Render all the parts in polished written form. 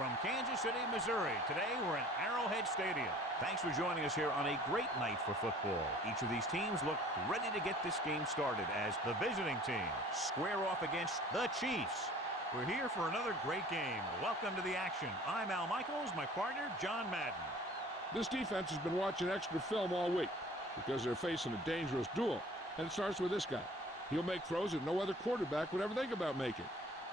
from Kansas City, Missouri. Today we're in Arrowhead Stadium. Thanks for joining us here on a great night for football. Each of these teams look ready to get this game started as the visiting team square off against the Chiefs. We're here for another great game. Welcome to the action. I'm Al Michaels, my partner, John Madden. This defense has been watching extra film all week because they're facing a dangerous duel. And it starts with this guy. He'll make throws that no other quarterback would ever think about making.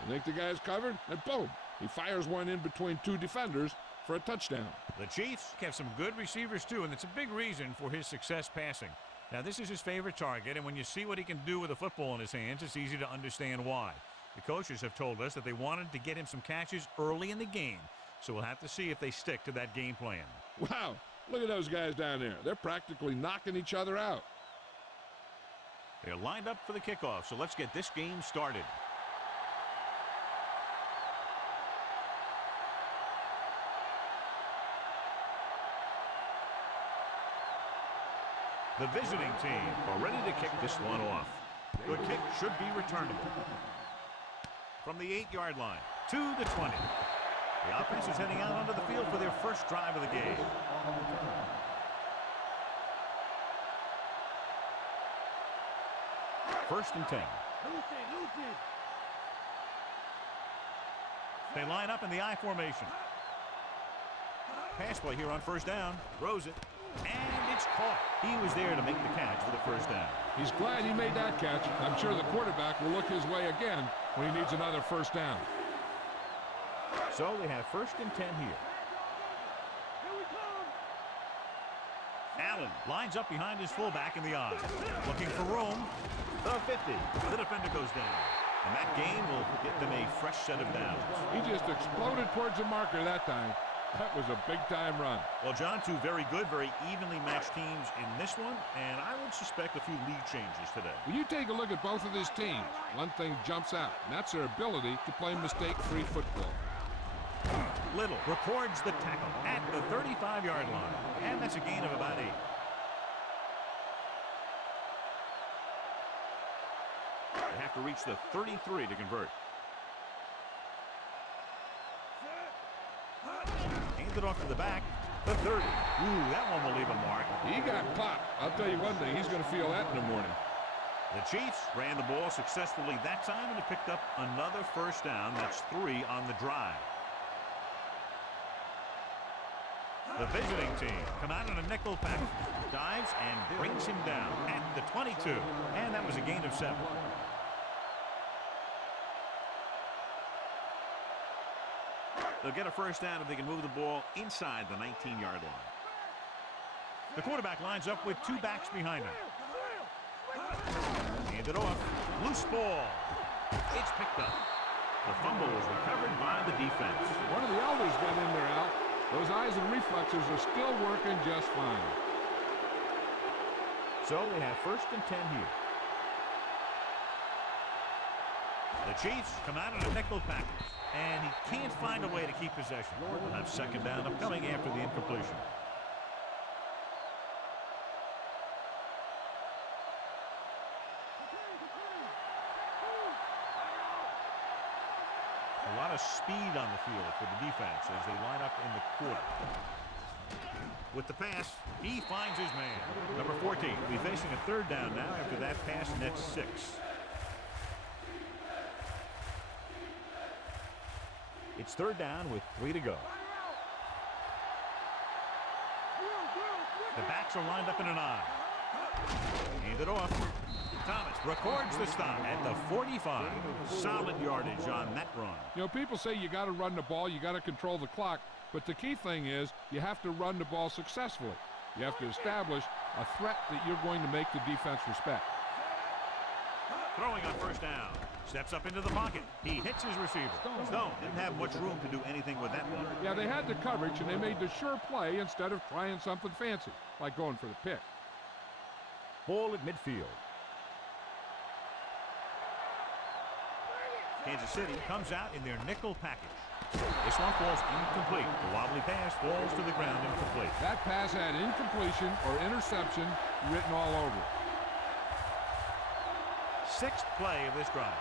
They think the guy's covered, and boom, he fires one in between two defenders for a touchdown. The Chiefs have some good receivers too, and it's a big reason for his success passing. Now, this is his favorite target, and when you see what he can do with a football in his hands, it's easy to understand why. The coaches have told us that they wanted to get him some catches early in the game, so we'll have to see if they stick to that game plan. Wow, look at those guys down there. They're practically knocking each other out. They're lined up for the kickoff, so let's get this game started. The visiting team are ready to kick this one off. The kick should be returnable. From the 8-yard line to the 20. The offense is heading out onto the field for their first drive of the game. First and 10. They line up in the I formation. Pass play here on first down. Throws it. And it's caught. He was there to make the catch for the first down. He's glad he made that catch. I'm sure the quarterback will look his way again when he needs another first down. So they have first and 10 here. Allen lines up behind his fullback in the I. Looking for room. The 50. The defender goes down. And that game will get them a fresh set of downs. He just exploded towards the marker that time. That was a big-time run. Well, John, two very good, very evenly matched teams in this one, and I would suspect a few lead changes today. When you take a look at both of these teams, one thing jumps out, and that's their ability to play mistake-free football. Little records the tackle at the 35-yard line, and that's a gain of about 8. They have to reach the 33 to convert. It off to the back, the 30. Ooh, that one will leave a mark. He got popped. I'll tell you one thing, he's going to feel that in the morning. The Chiefs ran the ball successfully that time, and it picked up another first down. That's 3 on the drive. The visiting team come out in a nickel package, dives and brings him down at the 22, and that was a gain of 7. They'll get a first down if they can move the ball inside the 19-yard line. The quarterback lines up with 2 backs behind him. Handed off. Loose ball. It's picked up. The fumble was recovered by the defense. One of the elders got in there, Al. Those eyes and reflexes are still working just fine. So they have first and 10 here. The Chiefs come out in a nickel package. And he can't find a way to keep possession. We'll have second down upcoming after the incompletion. A lot of speed on the field for the defense as they line up in the quarter. With the pass, he finds his man. Number 14 will be facing a third down now after that pass nets 6. It's third down with 3 to go. The backs are lined up in an I. Handed off. Thomas records the stop at the 45. Solid yardage on that run. You know, people say you got to run the ball, you got to control the clock, but the key thing is you have to run the ball successfully. You have to establish a threat that you're going to make the defense respect. Throwing on first down. Steps up into the pocket. He hits his receiver. Stone didn't have much room to do anything with that one. Yeah, they had the coverage, and they made the sure play instead of trying something fancy, like going for the pick. Ball at midfield. Kansas City comes out in their nickel package. This one falls incomplete. The wobbly pass falls to the ground incomplete. That pass had incompletion or interception written all over it. 6th play of this drive.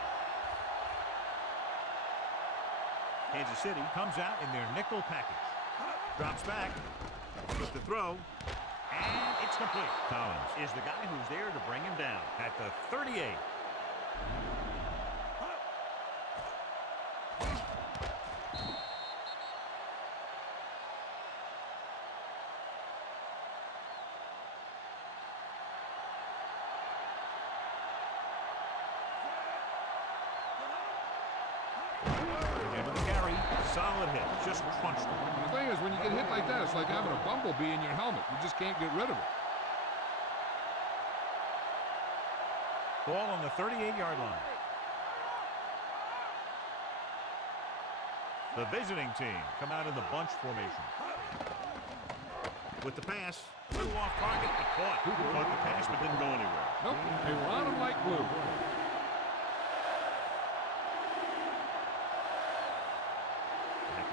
Kansas City comes out in their nickel package. Drops back. With the throw. And it's complete. Collins is the guy who's there to bring him down at the 38. Solid hit, just crunched him. The thing is, when you get hit like that, it's like having a bumblebee in your helmet. You just can't get rid of it. Ball on the 38-yard line. The visiting team come out in the bunch formation. With the pass, flew off target, but caught. Caught the pass, but didn't go anywhere. Nope, they were on him like glue.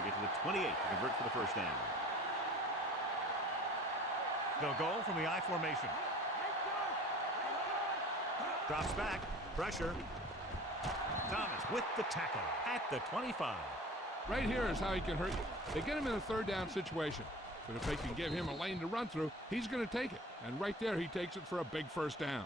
Get to the 28 to convert for the first down. They'll go from the I formation. Drops back. Pressure. Thomas with the tackle at the 25. Right here is how he can hurt you. They get him in a third down situation. But if they can give him a lane to run through, he's going to take it. And right there, he takes it for a big first down.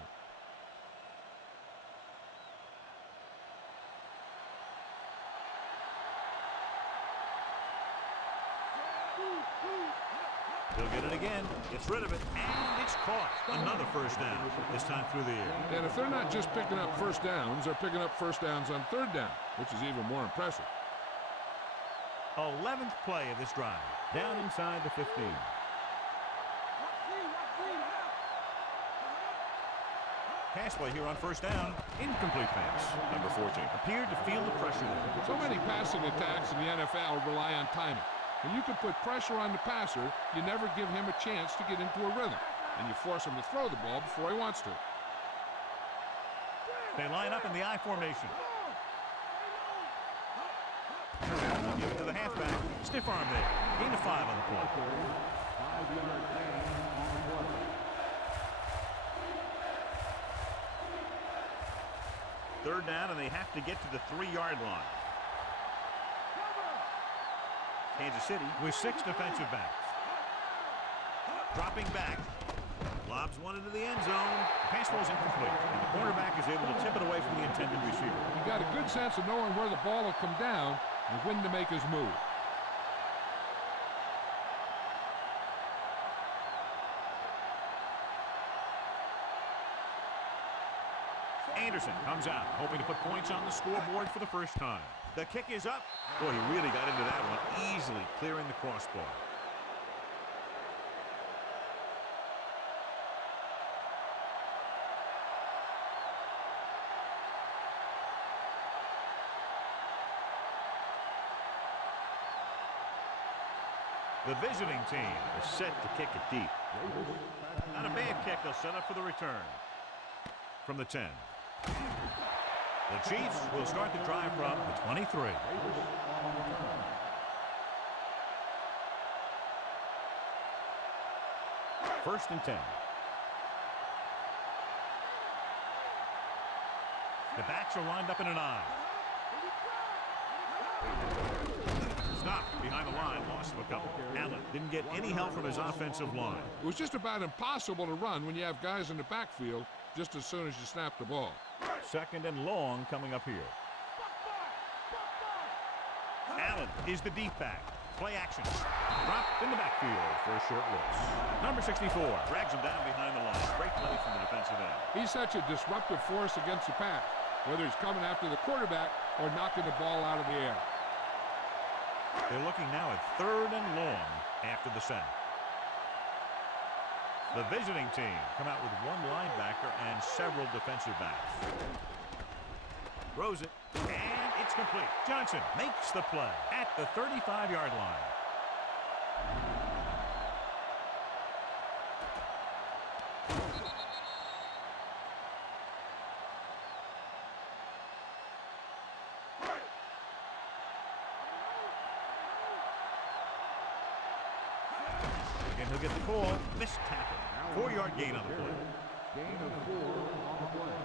He'll get it again, gets rid of it, and it's caught. Another first down, this time through the air. And if they're not just picking up first downs, they're picking up first downs on third down, which is even more impressive. 11th play of this drive, down inside the 15. Pass play here on first down, incomplete pass. Number 14 appeared to feel the pressure there. So many passing attacks in the NFL rely on timing. When you can put pressure on the passer, you never give him a chance to get into a rhythm. And you force him to throw the ball before he wants to. They line up in the I formation. Give it to the halfback. Stiff arm there. Gain of 5 on the play. Third down, and they have to get to the 3-yard line. Kansas City with 6 defensive backs. Dropping back. Lobs one into the end zone. The pass ball is incomplete, and the cornerback is able to tip it away from the intended receiver. He got a good sense of knowing where the ball will come down and when to make his move. Anderson comes out, hoping to put points on the scoreboard for the first time. The kick is up. Boy, he really got into that one, easily clearing the crossbar. The visiting team is set to kick it deep. Not a bad kick. They'll set up for the return from the 10. The Chiefs will start the drive from the 23. First and 10. The backs are lined up in an I. Stopped behind the line, loss of a couple. Allen didn't get any help from his offensive line. It was just about impossible to run when you have guys in the backfield just as soon as you snap the ball. Second and long coming up here. Allen is the deep back. Play action. Dropped in the backfield for a short loss. Number 64 drags him down behind the line. Great play from the defensive end. He's such a disruptive force against the pass, whether he's coming after the quarterback or knocking the ball out of the air. They're looking now at third and long after the sack. The visiting team come out with one linebacker and several defensive backs. Throws it, and it's complete. Johnson makes the play at the 35-yard line. Again, he'll get the call. Missed tackle. 4-yard gain on the play. Gain of 4 on the play.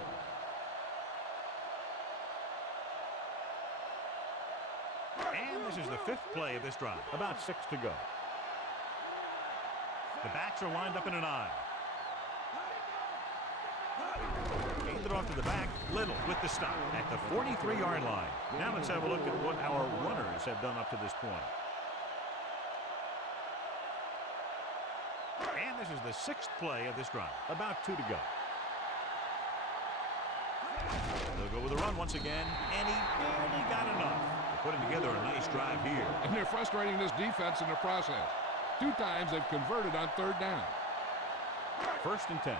And this is the 5th play of this drive. About 6 to go. The backs are lined up in an I. Gained it off to the back. Little with the stop at the 43-yard line. Now let's have a look at what our runners have done up to this point. And this is the 6th play of this drive. About 2 to go. They'll go with a run once again, and he barely got enough. They're putting together a nice drive here. And they're frustrating this defense in the process. 2 times they've converted on 3rd down. 1st and 10.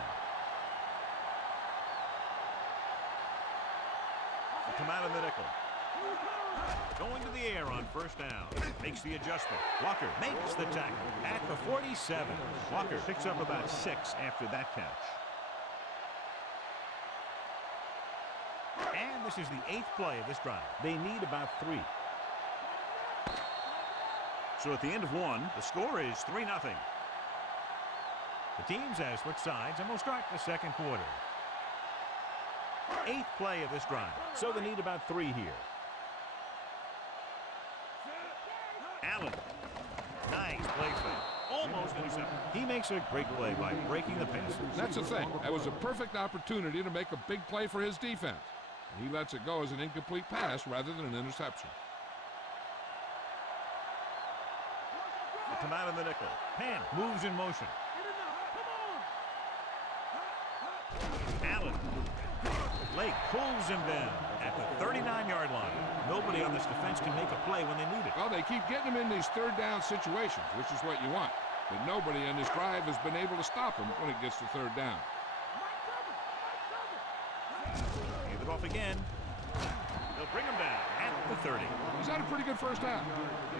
Come out of the nickel. Going to the air on 1st down. Makes the adjustment. Walker makes the tackle at the 47. Walker picks up about 6 after that catch. And this is the 8th play of this drive. They need about 3. So at the end of 1, the score is 3-0. The teams have switched sides, and we'll start the 2nd quarter. 8th play of this drive. So they need about 3 here. Allen. Nice play fake. Almost intercepted. He makes a great play by breaking the passes. That's the thing. That was a perfect opportunity to make a big play for his defense. He lets it go as an incomplete pass rather than an interception. They come out in the nickel. Pan moves in motion. Allen. Lake pulls him down at the 39-yard line. Nobody on this defense can make a play when they need it. Well, they keep getting him in these 3rd down situations, which is what you want. But nobody in this drive has been able to stop him when it gets to 3rd down. Hand it off again. They'll bring him down at the 30. He's had a pretty good first half.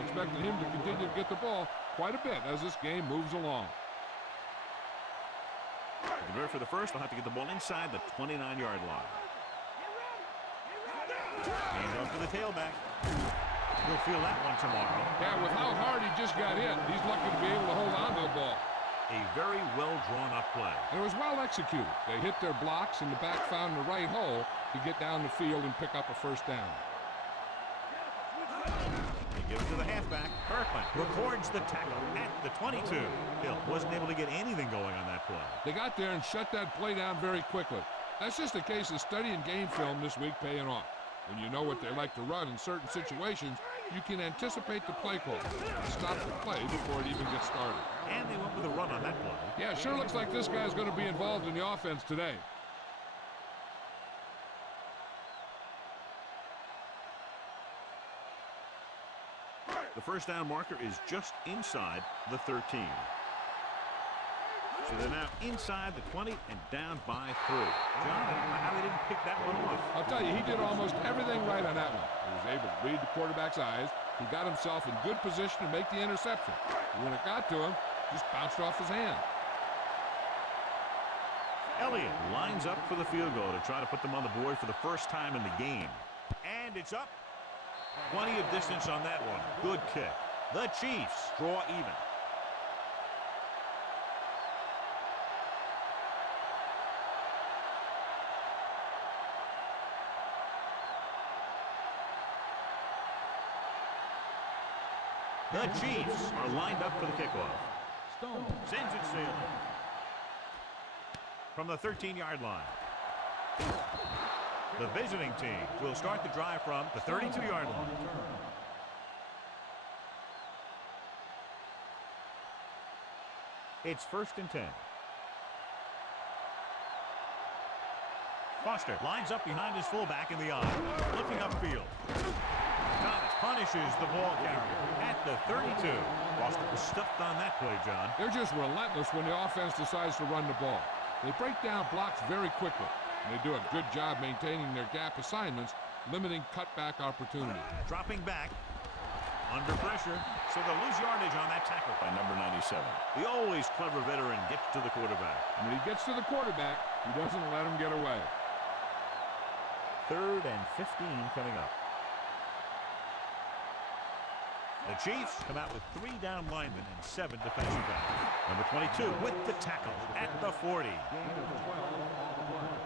Expecting him to continue to get the ball quite a bit as this game moves along. To convert for the first, they'll have to get the ball inside the 29-yard line. Hand off to the tailback. He'll feel that one tomorrow. Yeah, with how hard he just got hit, he's lucky to be able to hold on to the ball. A very well-drawn-up play. And it was well executed. They hit their blocks, and the back found the right hole to get down the field and pick up a 1st down. They give it to the halfback. Kirkland records the tackle at the 22. Hill wasn't able to get anything going on that play. They got there and shut that play down very quickly. That's just a case of studying game film this week paying off. When you know what they like to run in certain situations, you can anticipate the play call and stop the play before it even gets started. And they went with a run on that play. Yeah, it sure looks like this guy's going to be involved in the offense today. The 1st down marker is just inside the 13. So they're now inside the 20 and down by 3. John, I don't know how they didn't pick that one off. I'll tell you, he did almost everything right on that one. He was able to read the quarterback's eyes. He got himself in good position to make the interception. And when it got to him, just bounced off his hand. Elliott lines up for the field goal to try to put them on the board for the first time in the game. And it's up. Plenty of distance on that one. Good kick. The Chiefs draw even. The Chiefs are lined up for the kickoff. Stone. Sends it sailing. From the 13-yard line. The visiting team will start the drive from the 32-yard line. It's 1st and 10. Foster lines up behind his fullback in the eye. Looking upfield. Thomas punishes the ball carrier at the 32. Foster was stuffed on that play, John. They're just relentless when the offense decides to run the ball. They break down blocks very quickly. And they do a good job maintaining their gap assignments, limiting cutback opportunity. Dropping back. Under pressure. So they'll lose yardage on that tackle by number 97. The always clever veteran gets to the quarterback. And when he gets to the quarterback, he doesn't let him get away. 3rd and 15 coming up. The Chiefs come out with 3 down linemen and 7 defensive backs. Number 22 with the tackle at the 40. Gain of 12 on the play.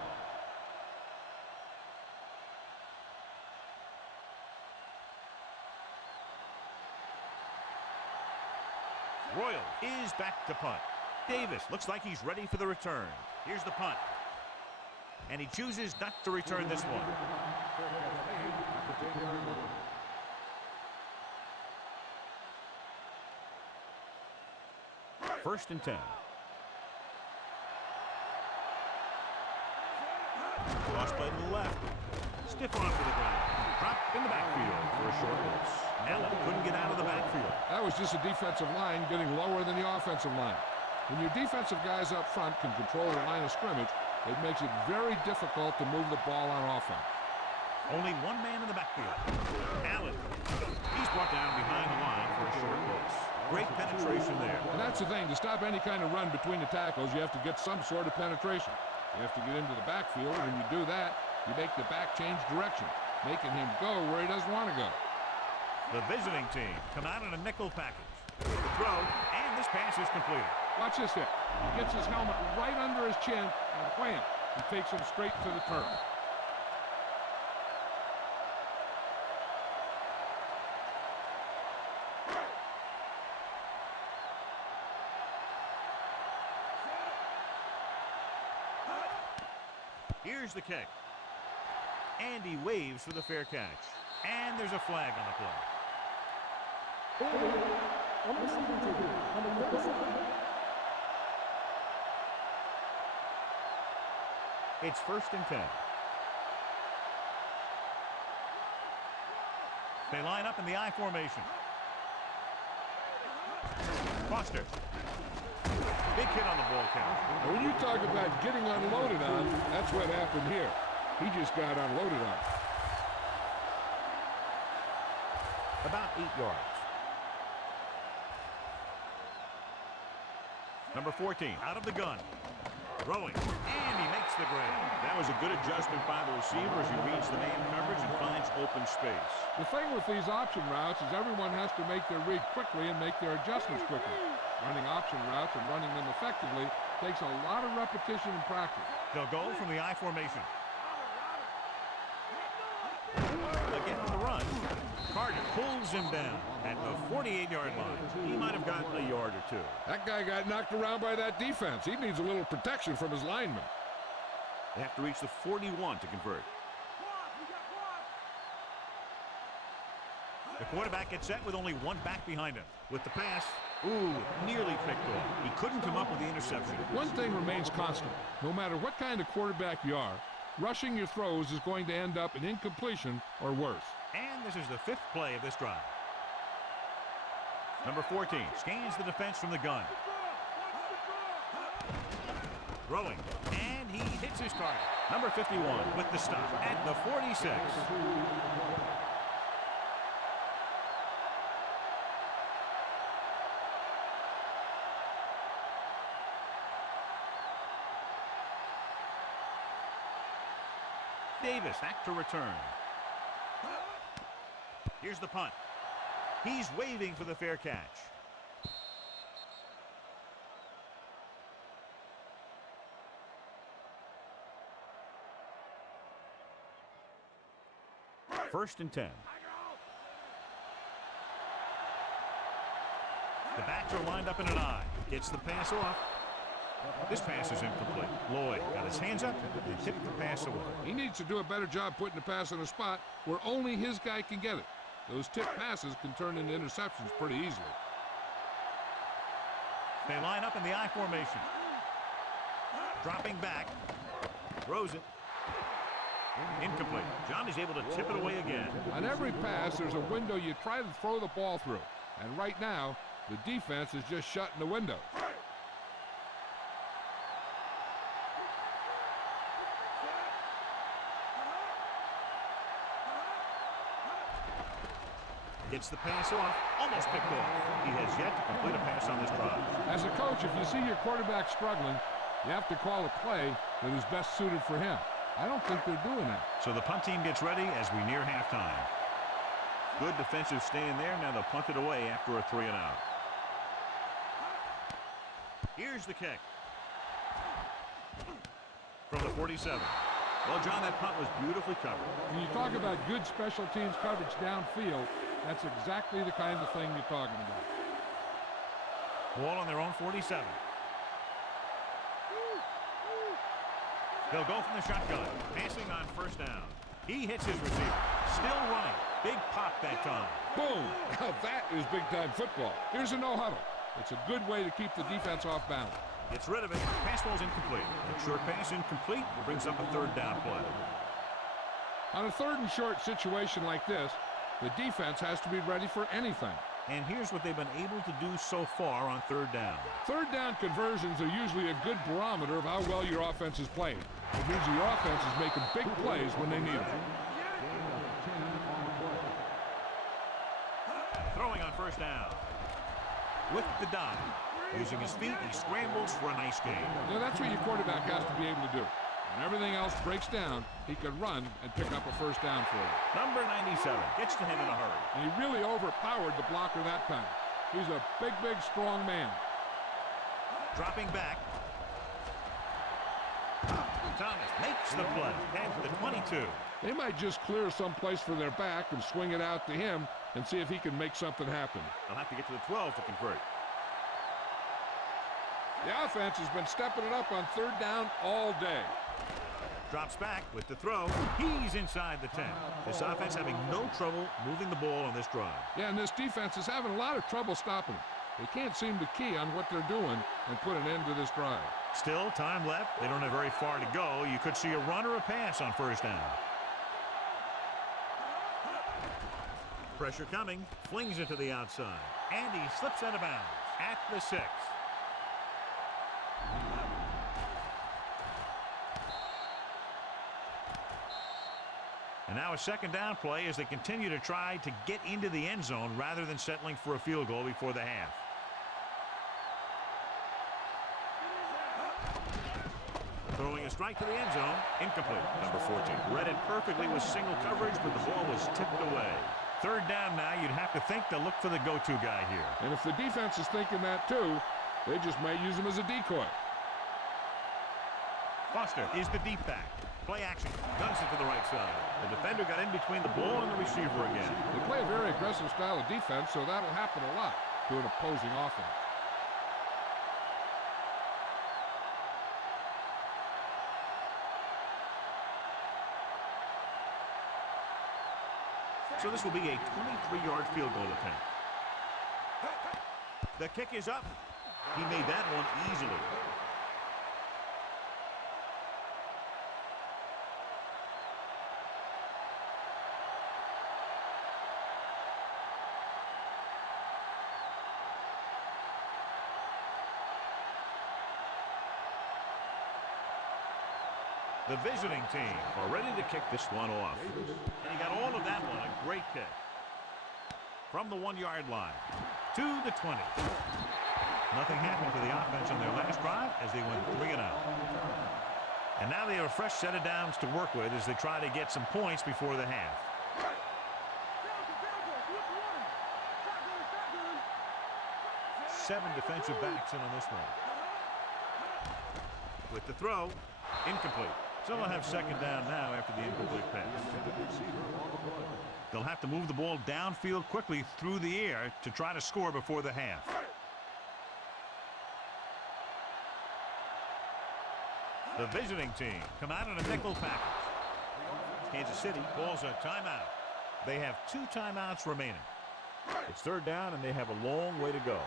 Royal is back to punt. Davis looks like he's ready for the return. Here's the punt. And he chooses not to return this one. First and 10. Cross play to the left. Stiff arm to the ground. Drop in the backfield for a short loss. Allen couldn't get out of the backfield. That was just a defensive line getting lower than the offensive line. When your defensive guys up front can control the line of scrimmage, it makes it very difficult to move the ball on offense. Only one man in the backfield. Allen. He's brought down behind the line for a short loss. Great penetration there. And that's the thing. To stop any kind of run between the tackles, you have to get some sort of penetration. You have to get into the backfield, and when you do that, you make the back change direction, making him go where he doesn't want to go. The visiting team come out in a nickel package. The throw, and this pass is completed. Watch this hit. He gets his helmet right under his chin, and wham, he takes him straight to the turf. Here's the kick. And he waves for the fair catch. And there's a flag on the play. It's first and 10. They line up in the I formation. Foster. Big hit on the ball count. Now, when you talk about getting unloaded on, that's what happened here. He just got unloaded on. About 8 yards. Number 14, out of the gun. Throwing, and he makes the grab. That was a good adjustment by the receiver as he reads the man coverage and finds open space. The thing with these option routes is everyone has to make their read quickly and make their adjustments quickly. Running option routes and running them effectively takes a lot of repetition and practice. They'll go from the I formation. Again on the run. Carter pulls him down at the 48-yard line. He might have gotten a yard or two. That guy got knocked around by that defense. He needs a little protection from his linemen. They have to reach the 41 to convert. The quarterback gets set with only one back behind him. With the pass, nearly picked off. He couldn't come up with the interception. One thing remains constant. No matter what kind of quarterback you are, rushing your throws is going to end up in incompletion or worse. And this is the 5th play of this drive. Number 14 scans the defense from the gun. Throwing, and he hits his target. Number 51 with the stop at the 46. Davis back to return. Here's the punt. He's waving for the fair catch. First and 10. The backs are lined up in an I. Gets the pass off. This pass is incomplete. Lloyd got his hands up and tipped the pass away. He needs to do a better job putting the pass in a spot where only his guy can get it. Those tipped passes can turn into interceptions pretty easily. They line up in the I formation. Dropping back. Throws it. Incomplete. John is able to tip it away again. On every pass, there's a window you try to throw the ball through. And right now, the defense is just shutting the window. Gets the pass off, almost picked off. He has yet to complete a pass on this drive. As a coach, if you see your quarterback struggling, you have to call a play that is best suited for him. I don't think they're doing that. So the punt team gets ready as we near halftime. Good defensive stand there. Now they'll punt it away after a 3-and-out. Here's the kick. From the 47. Well, John, that punt was beautifully covered. When you talk about good special teams coverage downfield, that's exactly the kind of thing you're talking about. Ball on their own 47. They'll go from the shotgun. Passing on first down. He hits his receiver. Still running. Big pop that time. Boom! Now that is big-time football. Here's a no-huddle. It's a good way to keep the defense off balance. Gets rid of it. Pass ball's incomplete. A short pass incomplete. Brings up a third down play. On a third and short situation like this, the defense has to be ready for anything. And here's what they've been able to do so far on third down. Third down conversions are usually a good barometer of how well your offense is playing. It means your offense is making big plays when they need them. Throwing on first down. With the dive. Using his feet, he scrambles for a nice gain. Now that's what your quarterback has to be able to do. When everything else breaks down, he can run and pick up a first down for you. Number 97 gets to him in a hurry. And he really overpowered the blocker that time. He's a big, strong man. Dropping back. Thomas makes the play. Head to the 22. They might just clear some place for their back and swing it out to him and see if he can make something happen. They'll have to get to the 12 to convert. The offense has been stepping it up on third down all day. Drops back with the throw. He's inside the 10. This offense having no trouble moving the ball on this drive. Yeah, and this defense is having a lot of trouble stopping it. They can't seem to key on what they're doing and put an end to this drive. Still time left. They don't have very far to go. You could see a run or a pass on first down. Pressure coming. Flings it to the outside. And he slips out of bounds at the 6. And now a second down play as they continue to try to get into the end zone rather than settling for a field goal before the half. Throwing a strike to the end zone. Incomplete. Number 14. Read it perfectly with single coverage, but the ball was tipped away. Third down now. You'd have to think they'll look for the go-to guy here. And if the defense is thinking that too, they just may use him as a decoy. Foster is the deep back. Play action. Guns it to the right side. The defender got in between the ball and the receiver again. They play a very aggressive style of defense, so that'll happen a lot to an opposing offense. So this will be a 23-yard field goal attempt. The kick is up. He made that one easily. The visiting team are ready to kick this one off. And he got all of that one. A great kick. From the 1-yard line to the 20. Nothing happened for the offense on their last drive as they went 3 and out. And now they have a fresh set of downs to work with as they try to get some points before the half. Seven defensive backs in on this one. With the throw, incomplete. So they'll have second down now after the incomplete pass. They'll have to move the ball downfield quickly through the air to try to score before the half. The visiting team come out in a nickel package. Kansas City calls a timeout. They have 2 timeouts remaining. It's third down and they have a long way to go.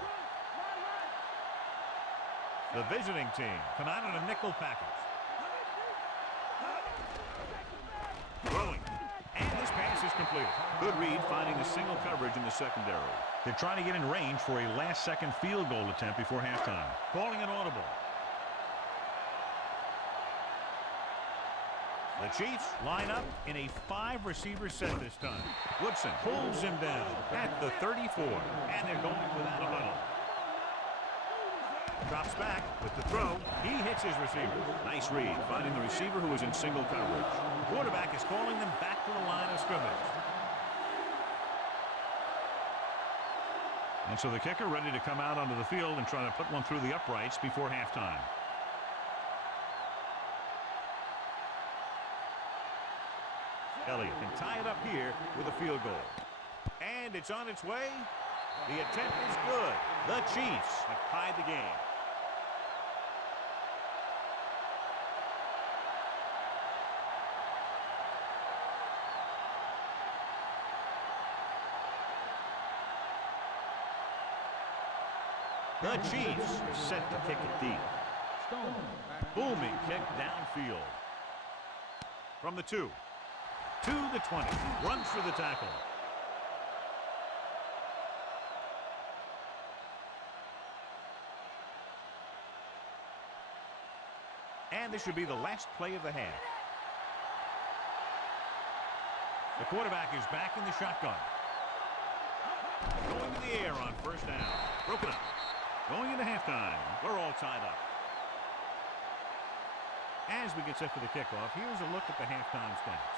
The visiting team come out in a nickel package. Throwing. And this pass is completed. Good read finding the single coverage in the secondary. They're trying to get in range for a last-second field goal attempt before halftime. Calling an audible. The Chiefs line up in a 5-receiver set this time. Woodson pulls him down at the 34. And they're going without a huddle. Drops back with the throw. He hits his receiver. Nice read, finding the receiver who was in single coverage. The quarterback is calling them back to the line of scrimmage. And so the kicker ready to come out onto the field and try to put one through the uprights before halftime. Elliott can tie it up here with a field goal. And it's on its way. The attempt is good. The Chiefs have tied the game. The Chiefs are set to kick it deep. Stone. Booming kick downfield. From the 2 to the 20. Runs through the tackle. And this should be the last play of the half. The quarterback is back in the shotgun. Going to the air on first down. Broken up. Going into halftime. We're all tied up. As we get set for the kickoff, here's a look at the halftime stats.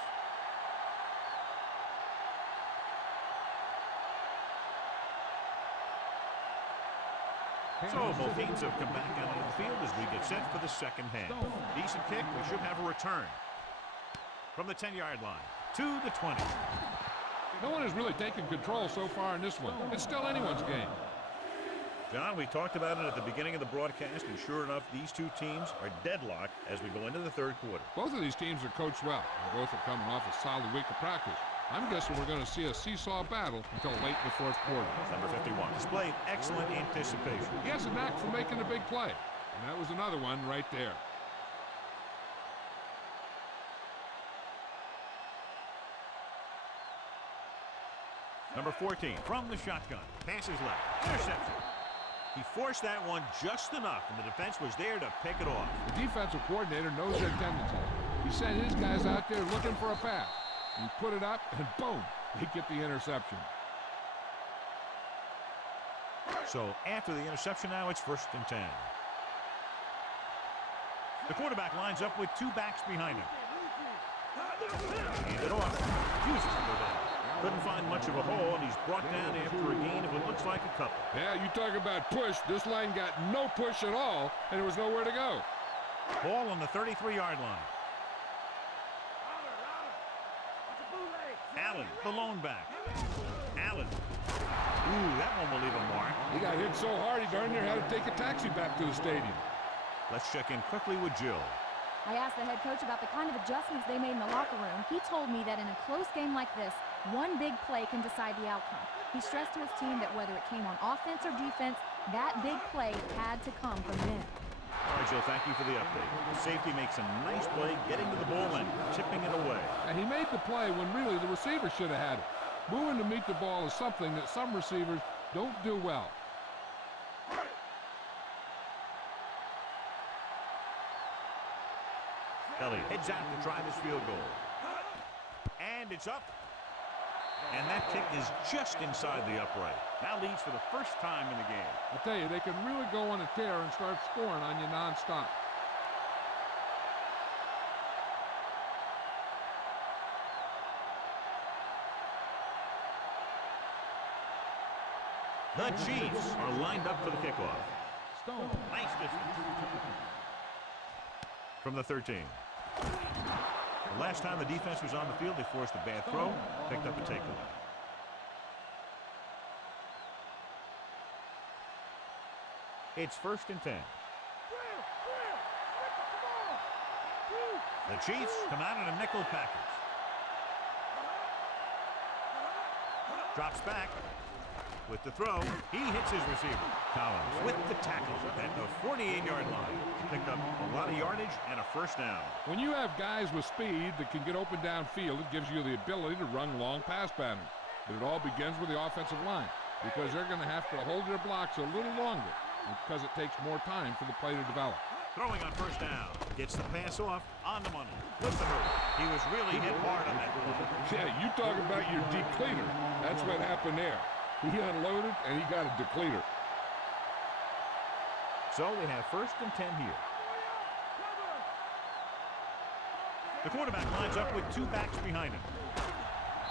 So both teams have come back out onto the field as we get set for the second half. Decent kick. We should have a return. From the 10-yard line to the 20. No one has really taken control so far in this one. It's still anyone's game. John, we talked about it at the beginning of the broadcast, and sure enough, these two teams are deadlocked as we go into the third quarter. Both of these teams are coached well, and both are coming off a solid week of practice. I'm guessing we're going to see a seesaw battle until late in the fourth quarter. Number 51 displayed excellent anticipation. He has a knack for making a big play, and that was another one right there. Number 14 from the shotgun. Passes left. Interception. He forced that one just enough, and the defense was there to pick it off. The defensive coordinator knows their tendencies. He sent his guys out there looking for a pass. He put it up, and boom, they get the interception. So after the interception now, it's 1st and 10. The quarterback lines up with two backs behind him. Hand it off. Refuses to go down. Couldn't find much of a hole, and he's brought down after a gain of what looks like a couple. Yeah, you talk about push. This line got no push at all, and there was nowhere to go. Ball on the 33-yard line. Allen, the lone back. Allen. Ooh, that one will leave a mark. He got hit so hard, he darn near had to take a taxi back to the stadium. Let's check in quickly with Jill. I asked the head coach about the kind of adjustments they made in the locker room. He told me that in a close game like this, one big play can decide the outcome. He stressed to his team that whether it came on offense or defense, that big play had to come from them. All right, Jill, thank you for the update. The safety makes a nice play, getting to the ball and tipping it away. And he made the play when really the receiver should have had it. Moving to meet the ball is something that some receivers don't do well. Elliott heads out to try this field goal. And it's up. And that kick is just inside the upright. Now leads for the first time in the game. I tell you, they can really go on a tear and start scoring on you nonstop. The Chiefs are lined up for the kickoff. Stone. Nice distance. From the 13. The last time the defense was on the field, they forced a bad throw, picked up a takeaway. It's 1st and 10. The Chiefs come out in a nickel package. Drops back. With the throw, he hits his receiver. Collins with the tackle at the 48-yard line. Picked up a lot of yardage and a first down. When you have guys with speed that can get open downfield, it gives you the ability to run long pass patterns. But it all begins with the offensive line, because they're going to have to hold their blocks a little longer, because it takes more time for the play to develop. Throwing on first down. Gets the pass off on the money. With the hurdle. He was really hit hard on that one. Yeah, you talk about your depleter. That's what happened there. He unloaded, and he got a depleter. So they have 1st and 10 here. The quarterback lines up with two backs behind him.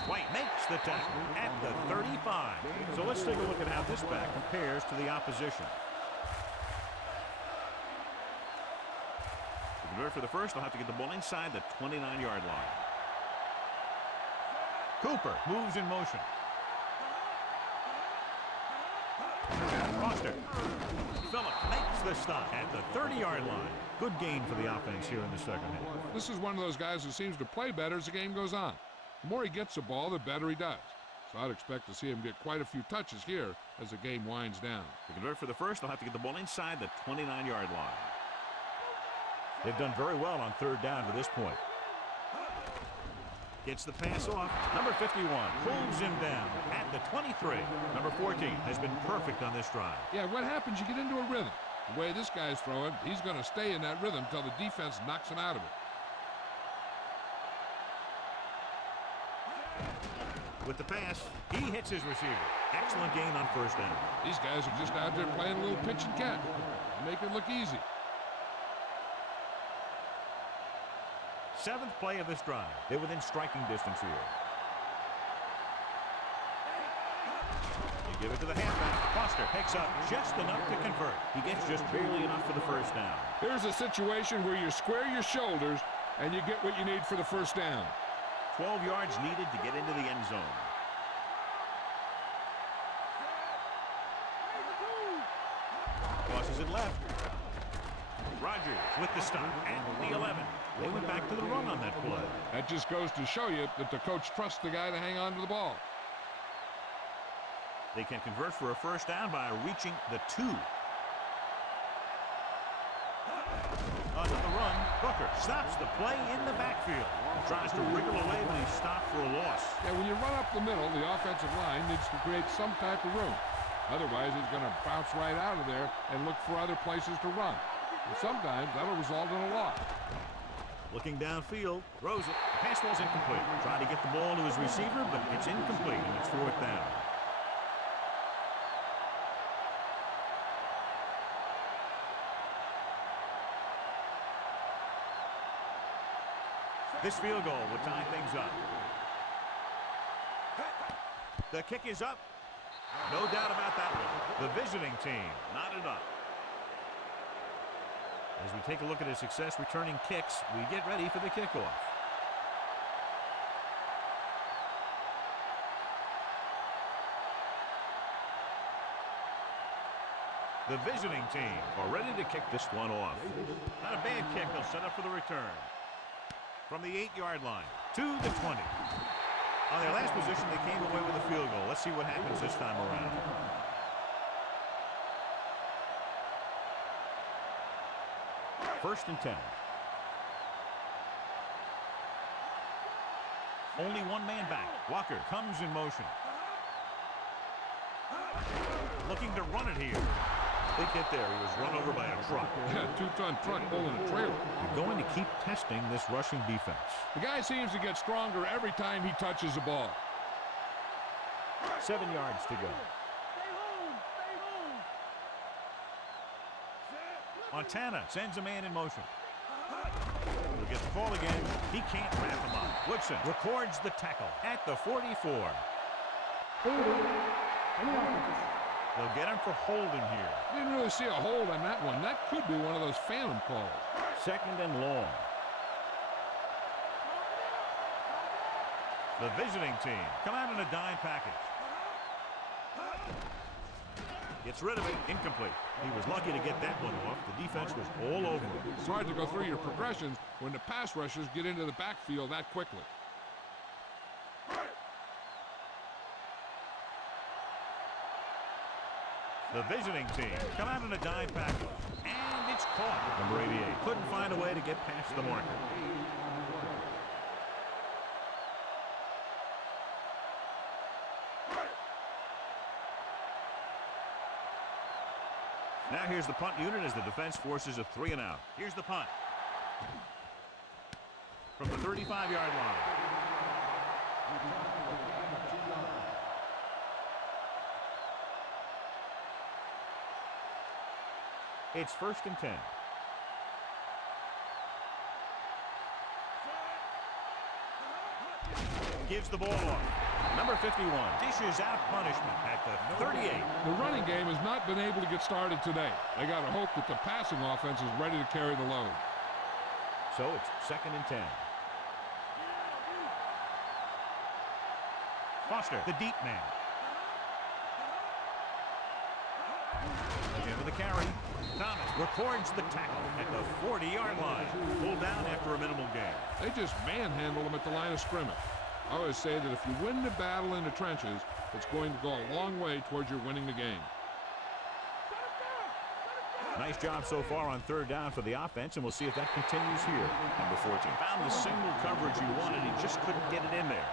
White makes the tackle at the 35. So let's take a look at how this back compares to the opposition. To convert for the first, they'll have to get the ball inside the 29-yard line. Cooper moves in motion. Foster. Phillip makes the stop at the 30-yard line. Good gain for the offense here in the second half. This is one of those guys who seems to play better as the game goes on. The more he gets the ball, the better he does. So I'd expect to see him get quite a few touches here as the game winds down. To convert for the first, they'll have to get the ball inside the 29-yard line. They've done very well on third down to this point. Gets the pass off. Number 51 pulls him down at the 23. Number 14 has been perfect on this drive. Yeah, what happens? You get into a rhythm. The way this guy's throwing, he's going to stay in that rhythm until the defense knocks him out of it. With the pass, he hits his receiver. Excellent gain on first down. These guys are just out there playing a little pitch and catch. Make it look easy. Seventh play of this drive. They're within striking distance here. You give it to the halfback. Foster picks up just enough to convert. He gets just barely enough for the first down. Here's a situation where you square your shoulders and you get what you need for the first down. 12 yards needed to get into the end zone. Crosses it left. Rodgers with the stop at the 11. They went back to the run on that play. That just goes to show you that the coach trusts the guy to hang on to the ball. They can convert for a first down by reaching the 2. On the run, Booker stops the play in the backfield. Tries to wriggle away, but he's stopped for a loss. Yeah, when you run up the middle, the offensive line needs to create some type of room. Otherwise, he's going to bounce right out of there and look for other places to run. And sometimes that'll result in a loss. Looking downfield, throws it. The pass ball's incomplete. Trying to get the ball to his receiver, but it's incomplete, and it's fourth down. This field goal will tie things up. The kick is up. No doubt about that one. The visiting team knotted up. As we take a look at his success returning kicks, we get ready for the kickoff. The visiting team are ready to kick this one off. Not a bad kick. They'll set up for the return. From the 8-yard line to the 20. On their last position, they came away with a field goal. Let's see what happens this time around. First and 10. Only one man back. Walker comes in motion. Looking to run it here. Big hit there. He was run over by a truck. Yeah, 2-ton truck pulling a trailer. They're going to keep testing this rushing defense. The guy seems to get stronger every time he touches the ball. 7 yards to go. Montana sends a man in motion. He'll get the ball again. He can't wrap him up. Woodson records the tackle at the 44. They'll get him for holding here. Didn't really see a hold on that one. That could be one of those phantom calls. Second and long. The visiting team come out in a dime package. Gets rid of it. Incomplete. He was lucky to get that one off. The defense was all over him. It's hard to go through your progressions when the pass rushers get into the backfield that quickly. The visiting team come out in a dime package. And it's caught. Number 88 couldn't find a way to get past the marker. Now here's the punt unit as the defense forces a 3-and-out. Here's the punt. From the 35-yard line. It's first and 10. Gives the ball off. Number 51 dishes out punishment at the 38. The running game has not been able to get started today. They got to hope that the passing offense is ready to carry the load. So it's second and 10. Foster, the deep man. Again with the carry. Thomas records the tackle at the 40-yard line. Pulled down after a minimal gain. They just manhandled him at the line of scrimmage. I always say that if you win the battle in the trenches, it's going to go a long way towards your winning the game. Nice job so far on third down for the offense, and we'll see if that continues here. Number 14 found the single coverage he wanted. He just couldn't get it in there.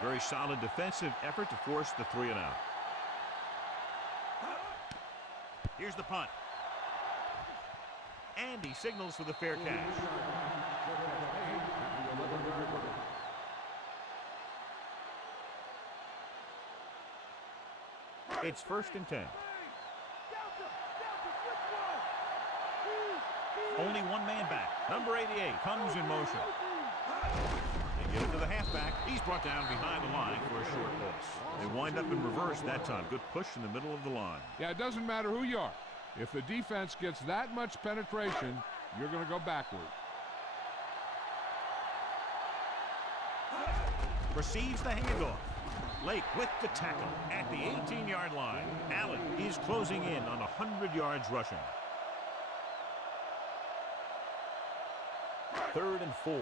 Very solid defensive effort to force the 3 and out. Here's the punt. And he signals for the fair catch. It's 1st and 10. Only one man back. Number 88 comes in motion. They give it to the halfback. He's brought down behind the line for a short loss. They wind up in reverse that time. Good push in the middle of the line. Yeah, it doesn't matter who you are. If the defense gets that much penetration, you're going to go backward. Receives the handoff. Lake with the tackle at the 18-yard line. Allen is closing in on 100 yards rushing. 3rd and 4.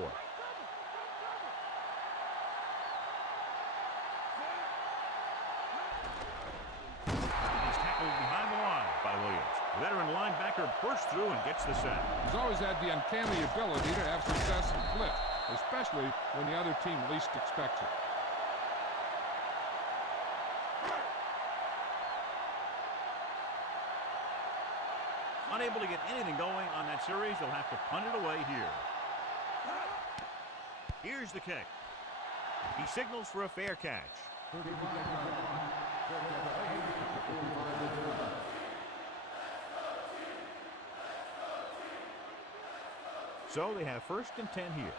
He's tackled behind the line by Williams. Veteran linebacker bursts through and gets the sack. He's always had the uncanny ability to have success in blitz, especially when the other team least expects it. Unable to get anything going on that series, they'll have to punt it away here. Here's the kick. He signals for a fair catch. So they have 1st and 10 here.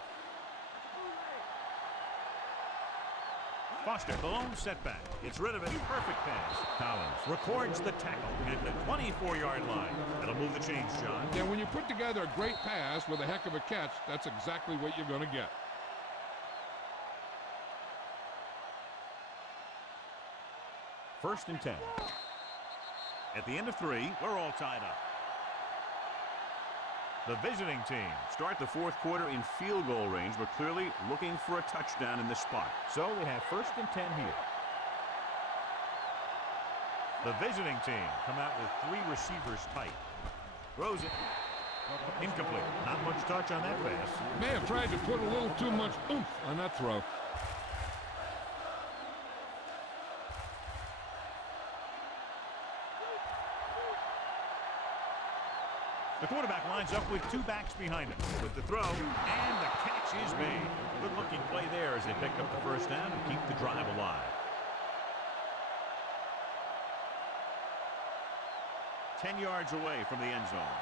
Foster, the lone setback. Gets rid of it. Perfect pass. Collins records the tackle at the 24-yard line. That'll move the chains, John. Yeah, when you put together a great pass with a heck of a catch, that's exactly what you're going to get. First and 10. At the end of 3, we're all tied up. The visiting team start the 4th quarter in field goal range, but clearly looking for a touchdown in this spot. So they have 1st and 10 here. The visiting team come out with 3 receivers tight. Throws it. Incomplete. Not much touch on that pass. May have tried to put a little too much oomph on that throw. The quarterback lines up with 2 backs behind him. With the throw, and the catch is made. Good-looking play there as they pick up the 1st down and keep the drive alive. 10 yards away from the end zone.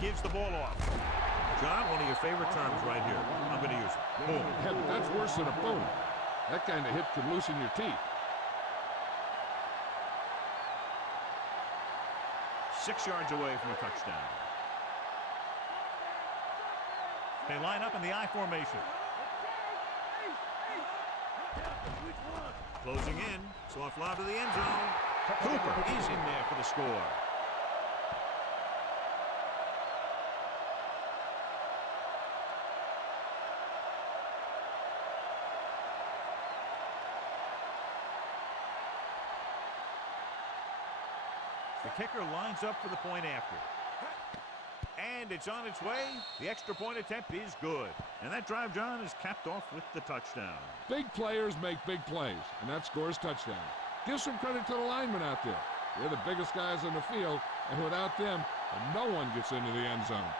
Gives the ball off. John, one of your favorite terms right here. I'm going to use it. Boom. Yeah, but that's worse than a boom. That kind of hit could loosen your teeth. 6 yards away from a touchdown. They line up in the I formation. Closing in. Soft lob to the end zone. Cooper is in there for the score. The kicker lines up for the point after. And it's on its way. The extra point attempt is good. And that drive, John, is capped off with the touchdown. Big players make big plays, and that scores touchdowns. Give some credit to the linemen out there. They're the biggest guys on the field, and without them, no one gets into the end zone.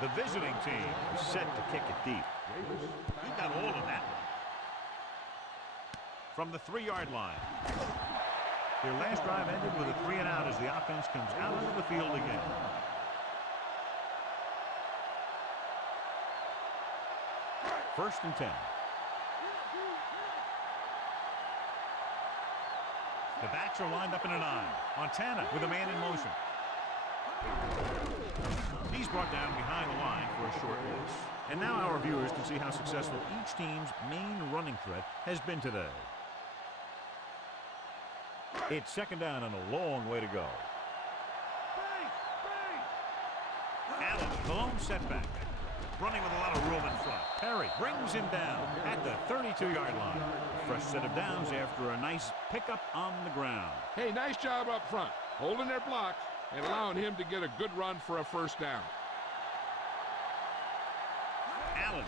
The visiting team is set to kick it deep. He got all of that one. From the 3-yard line. Their last drive ended with a 3 and out as the offense comes out onto the field again. First and 10. Backs are lined up in a 9. Montana with a man in motion. He's brought down behind the line for a short loss. And now our viewers can see how successful each team's main running threat has been today. It's second down and a long way to go. Allen, the lone setback. Running with a lot of room in front. Perry brings him down at the 32-yard line. Fresh set of downs after a nice pickup on the ground. Hey, nice job up front, holding their blocks and allowing him to get a good run for a first down. Allen,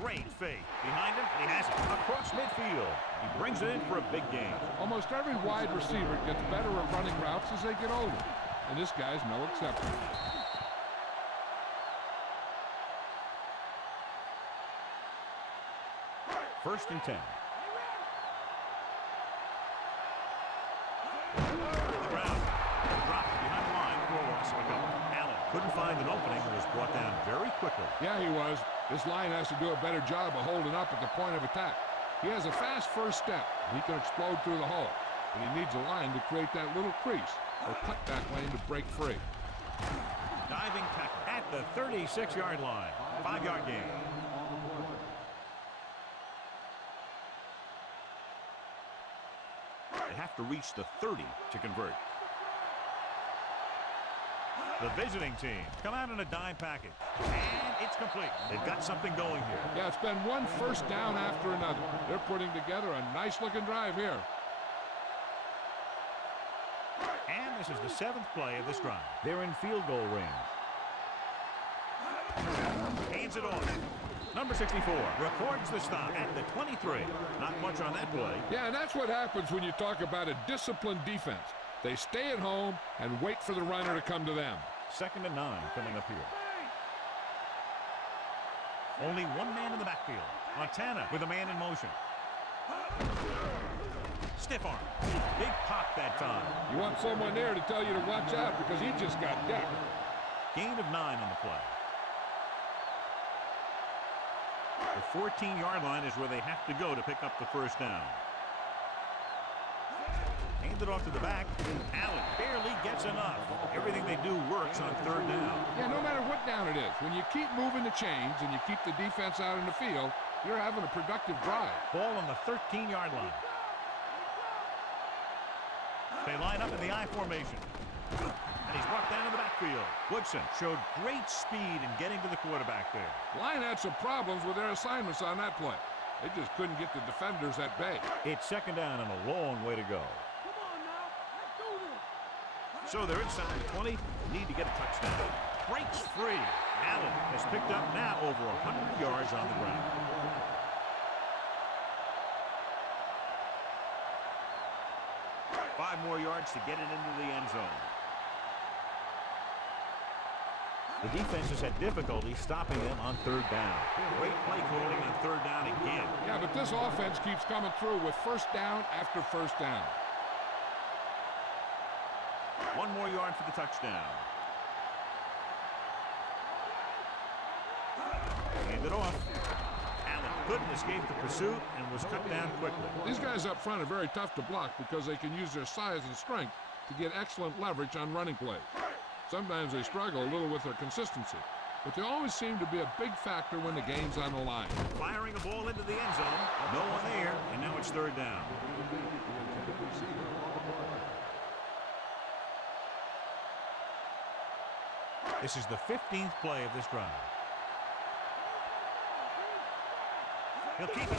great fake. Behind him, and he has it across midfield. He brings it in for a big gain. Almost every wide receiver gets better at running routes as they get older, and this guy's no exception. First and 10. Couldn't find an opening and was brought down very quickly. Yeah, he was. This line has to do a better job of holding up at the point of attack. He has a fast first step. He can explode through the hole. But he needs a line to create that little crease or cutback lane to break free. Diving tackle at the 36-yard line. 5-yard gain. They have to reach the 30 to convert. The visiting team come out in a dime package, and it's complete. They've got something going here. Yeah, it's been one first down after another. They're putting together a nice-looking drive here. And this is the 7th play of this drive. They're in field goal range. Hands it off. Number 64 records the stop at the 23. Not much on that play. Yeah, and that's what happens when you talk about a disciplined defense. They stay at home and wait for the runner to come to them. Second and 9 coming up here. Only one man in the backfield. Montana with a man in motion. Stiff arm. Big pop that time. You want someone there to tell you to watch out because he just got decked. Gain of 9 on the play. The 14-yard line is where they have to go to pick up the first down. Handed off to the back. Allen barely gets enough. Everything they do works on third down. Yeah, no matter what down it is, when you keep moving the chains and you keep the defense out in the field, you're having a productive drive. Ball on the 13-yard line. They line up in the I formation. And he's brought down in the backfield. Woodson showed great speed in getting to the quarterback there. Line had some problems with their assignments on that play. They just couldn't get the defenders at bay. It's second down and a long way to go. So they're inside the 20, need to get a touchdown. Breaks free. Allen has picked up now over 100 yards on the ground. Five more yards to get it into the end zone. The defense has had difficulty stopping them on third down. Great play calling on third down again. Yeah, but this offense keeps coming through with first down after first down. One more yard for the touchdown. Handed off. Allen couldn't escape the pursuit and was cut down quickly. These guys up front are very tough to block because they can use their size and strength to get excellent leverage on running plays. Sometimes they struggle a little with their consistency, but they always seem to be a big factor when the game's on the line. Firing a ball into the end zone. No one there, and now it's third down. This is the 15th play of this drive. He'll keep it.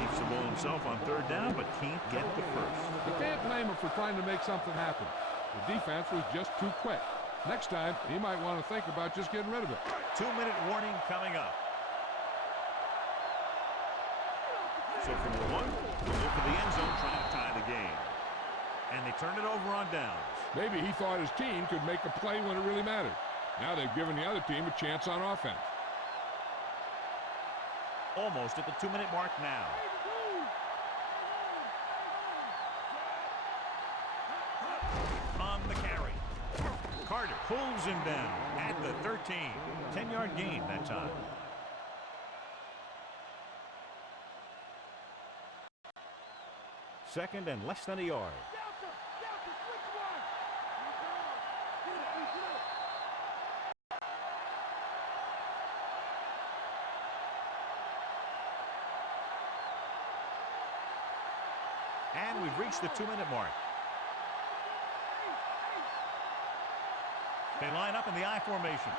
Keeps the ball himself on third down, but can't get the first. You can't blame him for trying to make something happen. The defense was just too quick. Next time, he might want to think about just getting rid of it. 2-minute warning coming up. So from the 1, we'll go for the end zone trying to tie the game. And they turn it over on downs. Maybe he thought his team could make a play when it really mattered. Now they've given the other team a chance on offense. Almost at the 2-minute mark now. On the carry. Carter pulls him down at the 13. 10-yard gain that time. 2nd and less than a yard. And we've reached the 2-minute mark. They line up in the I formation.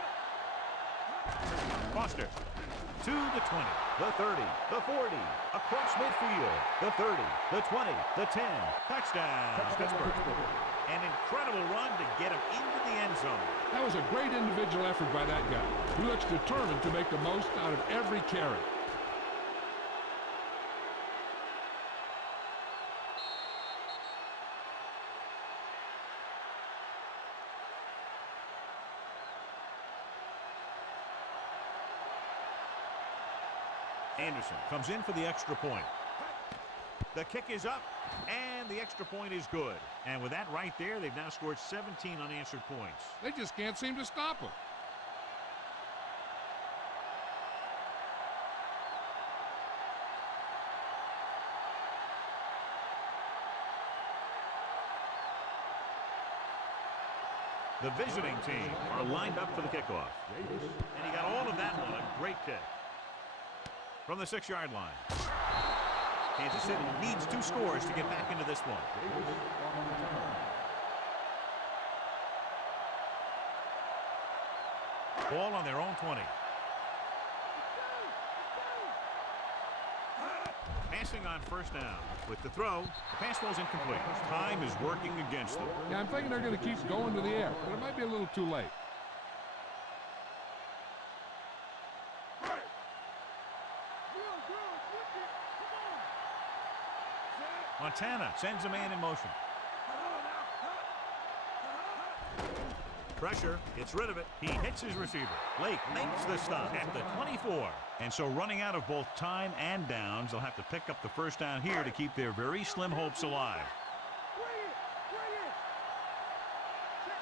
Foster to the 20, the 30, the 40, across midfield, the 30, the 20, the 10. Touchdown, Pittsburgh. An incredible run to get him into the end zone. That was a great individual effort by that guy. He looks determined to make the most out of every carry. Anderson comes in for the extra point. The kick is up, and the extra point is good. And with that right there, they've now scored 17 unanswered points. They just can't seem to stop him. The visiting team are lined up for the kickoff. And he got all of that on a great kick. From the 6-yard line. Kansas City needs 2 scores to get back into this one. Ball on their own 20. Passing on first down. With the throw, the pass ball's incomplete. Time is working against them. Yeah, I'm thinking they're going to keep going to the air, but it might be a little too late. Montana sends a man in motion. Pressure, gets rid of it. He hits his receiver. Lake makes the stop at the 24. And so running out of both time and downs, they'll have to pick up the first down here to keep their very slim hopes alive.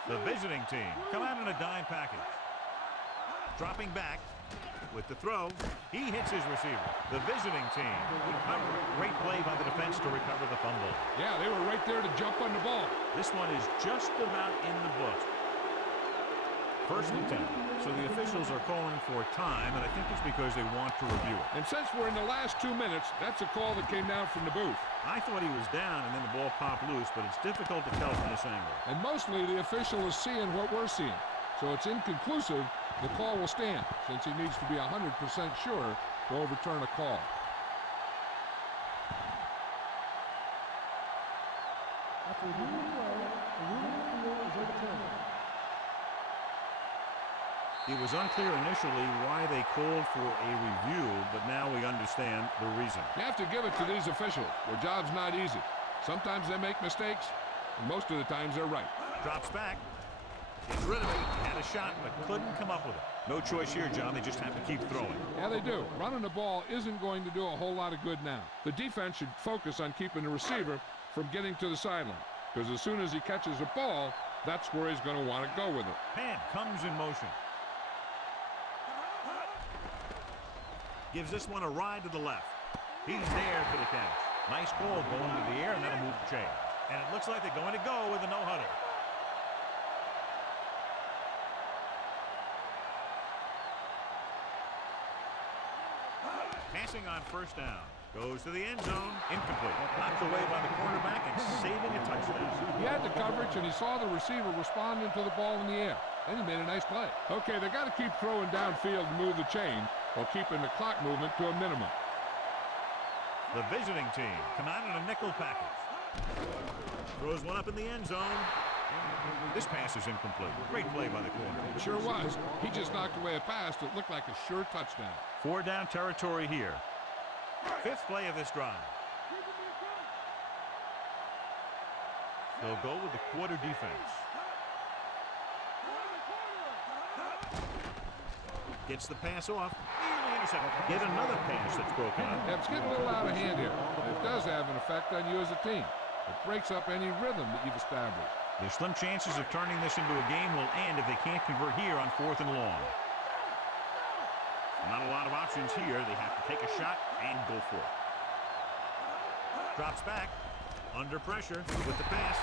The visiting team come out in a dime package. Dropping back. With the throw, he hits his receiver. The visiting team recover. Great play by the defense to recover the fumble. Yeah, they were right there to jump on the ball. This one is just about in the book. 1st and 10. So the officials are calling for time, and I think it's because they want to review it. And since we're in the last 2 minutes, that's a call that came down from the booth. I thought he was down, and then the ball popped loose, but it's difficult to tell from this angle. And mostly the official is seeing what we're seeing. So it's inconclusive. The call will stand, since he needs to be 100% sure to overturn a call. After a ruling play, the ruling field is overturned. It was unclear initially why they called for a review, but now we understand the reason. You have to give it to these officials. Their job's not easy. Sometimes they make mistakes, and most of the times they're right. Drops back. Gets rid of it. Had a shot, but couldn't come up with it. No choice here, John. They just have to keep throwing. Yeah, they do. Running the ball isn't going to do a whole lot of good now. The defense should focus on keeping the receiver from getting to the sideline, because as soon as he catches the ball, that's where he's going to want to go with it. Pan comes in motion. Gives this one a ride to the left. He's there for the catch. Nice call going to the air, and that'll move the chain. And it looks like they're going to go with a no-huddle. Passing on first down. Goes to the end zone. Incomplete. Knocked away by the cornerback and saving a touchdown. He had the coverage, and he saw the receiver responding to the ball in the air. Then he made a nice play. Okay, they got to keep throwing downfield to move the chain while keeping the clock movement to a minimum. The visiting team come out in a nickel package. Throws one up in the end zone. This pass is incomplete. Great play by the corner. It sure was. He just knocked away a pass that looked like a sure touchdown. 4 down territory here. 5th play of this drive. They'll go with the quarter defense. Gets the pass off. Nearly intercepted. Get another pass that's broken up. Yeah, it's getting a little out of hand here. It does have an effect on you as a team. It breaks up any rhythm that you've established. Their slim chances of turning this into a game will end if they can't convert here on 4th and long. Not a lot of options here. They have to take a shot and go for it. Drops back. Under pressure with the pass.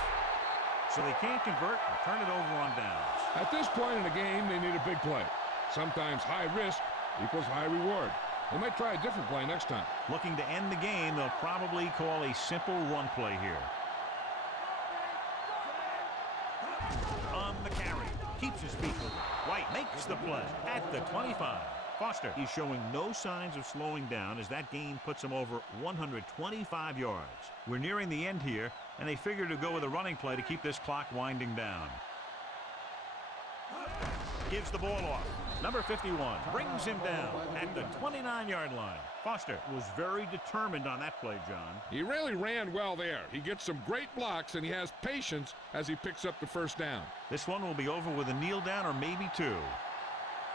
So they can't convert and turn it over on downs. At this point in the game, they need a big play. Sometimes high risk equals high reward. They might try a different play next time. Looking to end the game, they'll probably call a simple run play here. On the carry. Keeps his feet moving. White makes the play at the 25. Foster, he's showing no signs of slowing down as that gain puts him over 125 yards. We're nearing the end here, and they figure to go with a running play to keep this clock winding down. Gives the ball off. Number 51 brings him down at the 29-yard line. Foster was very determined on that play, John. He really ran well there. He gets some great blocks, and he has patience as he picks up the first down. This one will be over with a kneel down or maybe two.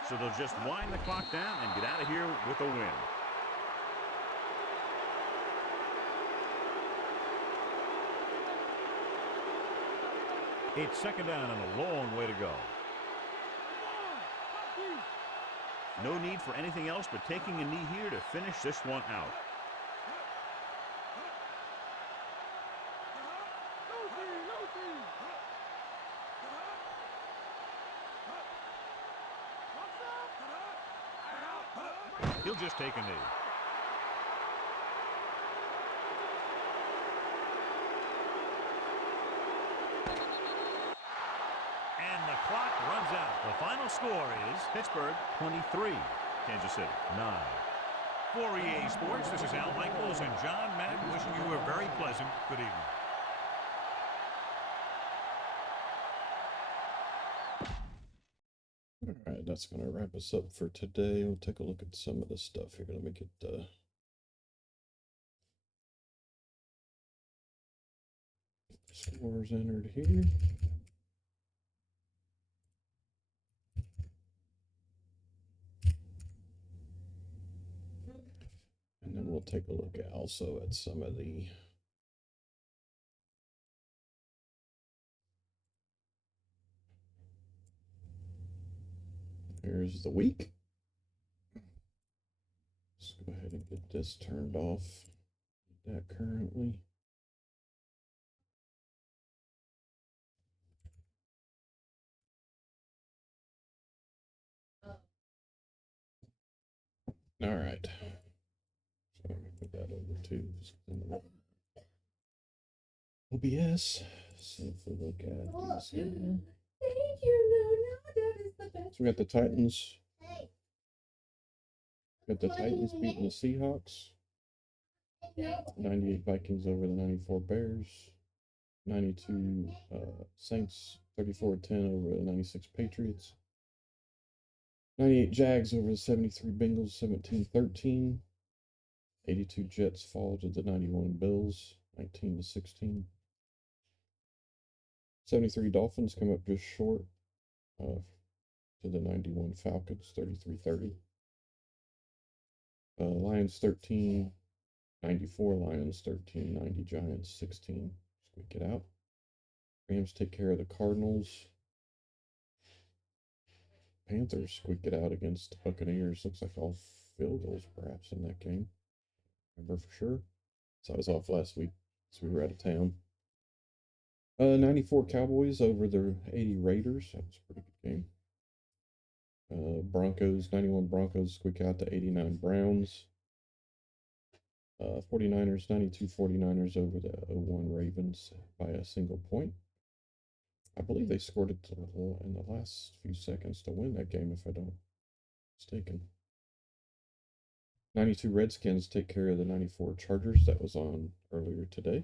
So they'll just wind the clock down and get out of here with a win. It's second down and a long way to go. No need for anything else but taking a knee here to finish this one out. He'll just take a knee. And the clock runs out. The final score is Pittsburgh 23, Kansas City 9. For EA Sports, this is Al Michaels and John Madden wishing you a very pleasant good evening. All right, that's going to wrap us up for today. We'll take a look at some of the stuff here. Let me get scores entered here. And then we'll take a look at also at some of the here's the week. Let's go ahead and get this turned off. That currently. All right. So let me put that over to OBS. So if we look at these here. Thank you. No, that is the best. So we got the Titans. Got the Titans beating the Seahawks. 98 Vikings over the 94 Bears. 92 Saints 34-10 over the 96 Patriots. 98 Jags over the 73 Bengals 17-13. 82 Jets fall to the 91 Bills 19-16. 73 Dolphins come up just short to the 91 Falcons 33-30. Lions 13, 94 Lions 13, 90 Giants 16. Squeak it out. Rams take care of the Cardinals. Panthers squeak it out against the Buccaneers. Looks like all field goals perhaps in that game. Remember for sure. So I was off last week, so we were out of town. 94 Cowboys over the 80 Raiders. That was a pretty good game. Broncos, 91 Broncos squeak out the 89 Browns. 49ers, 92 49ers over the 01 Ravens by a single point. I believe they scored it in the last few seconds to win that game, if I don't mistaken. 92 Redskins take care of the 94 Chargers. That was on earlier today.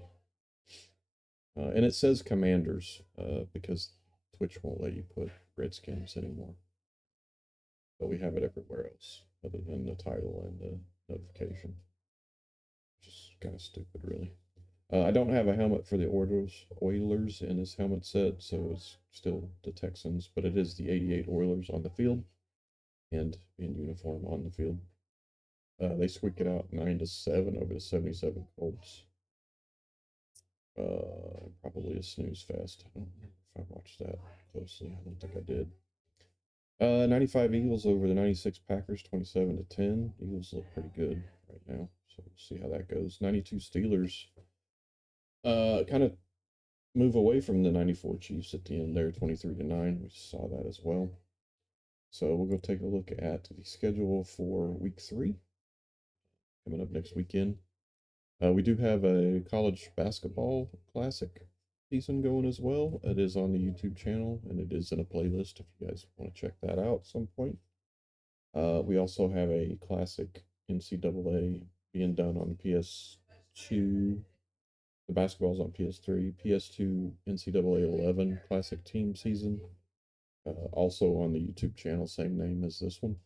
And it says Commanders because Twitch won't let you put Redskins anymore. But we have it everywhere else other than the title and the notification. Which is kind of stupid, really. I don't have a helmet for the Oilers in this helmet set, so it's still the Texans, but it is the 88 Oilers on the field and in uniform on the field. They squeak it out 9-7 over the 77 Colts. Probably a snooze fest. I don't remember if I watched that closely. I don't think I did. 95 Eagles over the 96 Packers, 27-10. Eagles look pretty good right now, so we'll see how that goes. 92 Steelers kind of move away from the 94 Chiefs at the end there, 23-9. We saw that as well. So we'll go take a look at the schedule for week 3 coming up next weekend. We do have a college basketball classic season going as well. It is on the YouTube channel and it is in a playlist if you guys want to check that out at some point. We also have a classic NCAA being done on PS2. The basketball's on PS3, PS2 NCAA 11 classic team season. Also on the YouTube channel, same name as this one.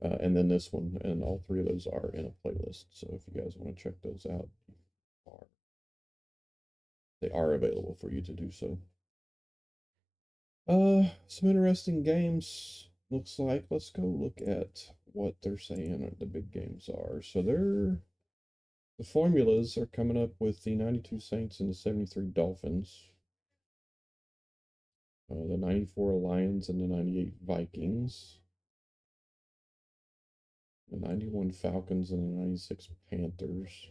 And then this one, and all 3 of those are in a playlist. So if you guys want to check those out, they are available for you to do so. Some interesting games. Looks like, let's go look at what they're saying the big games are. So the formulas are coming up with the 92 Saints and the 73 Dolphins. The 94 Lions and the 98 Vikings. The 91 Falcons and the 96 Panthers.